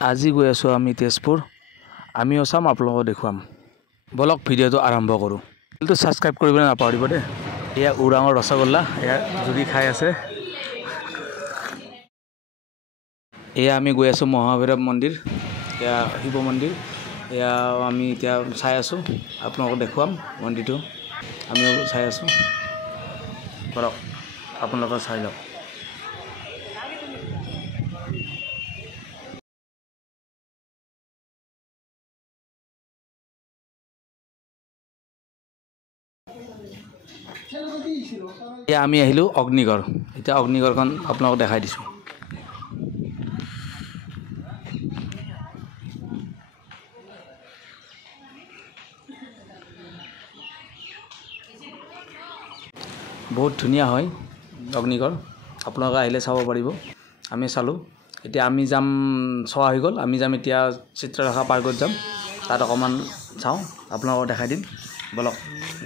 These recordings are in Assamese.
আজি গৈ আছোঁ আমি তেজপুৰ। আমিও চাম, আপোনালোকক দেখুৱাম। বলক ভিডিঅ'টো আৰম্ভ কৰোঁ। চেনেলটো ছাবস্ক্ৰাইব কৰিবলৈ নাপাহৰিব দেই। এয়া ওৰাঙৰ ৰসগোল্লা, এয়া জুৰি খাই আছে। এয়া আমি গৈ আছোঁ মহাভৈৰৱ মন্দিৰ, এয়া শিৱ মন্দিৰ। এয়া আমি এতিয়া চাই আছোঁ, আপোনালোকক দেখুৱাম মন্দিৰটো। আমিও চাই আছোঁ, বলক আপোনালোকে চাই লওক। এতিয়া আমি আহিলোঁ অগ্নিগড়। এতিয়া অগ্নিগড়খন আপোনালোকক দেখাই দিছোঁ। বহুত ধুনীয়া হয় অগ্নিগড়, আপোনালোকে আহিলে চাব পাৰিব। আমি চালোঁ। এতিয়া আমি যাম, চোৱা হৈ গ'ল। আমি যাম এতিয়া চিত্ৰলেখা পাৰ্কত যাম, তাত অকণমান চাওঁ, আপোনালোকক দেখাই দিম। বলক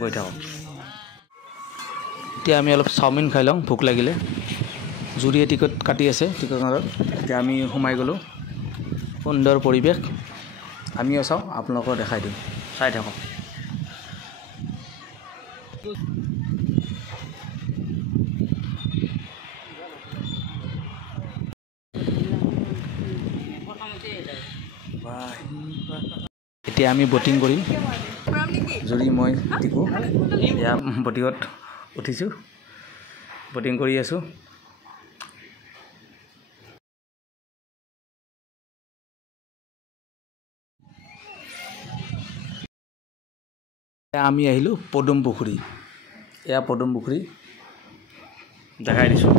গৈ থাকক। এতিয়া আমি অলপ চাওমিন খাই লওঁ, ভোক লাগিলে। জুৰিয়ে টিকট কাটি আছে টিকট কাউণ্টাৰত। এতিয়া আমি সোমাই গ'লোঁ। সুন্দৰ পৰিৱেশ, আমিও চাওঁ, আপোনালোকক দেখাই দিম, চাই থাকক। এতিয়া আমি বটিং কৰিম, জুৰি মই টিকু। এয়া বটিঙত উঠিছোঁ, বটিং কৰি আছোঁ। আমি আহিলোঁ পদুম পুখুৰী। এয়া পদুম পুখুৰী দেখাই দিছোঁ।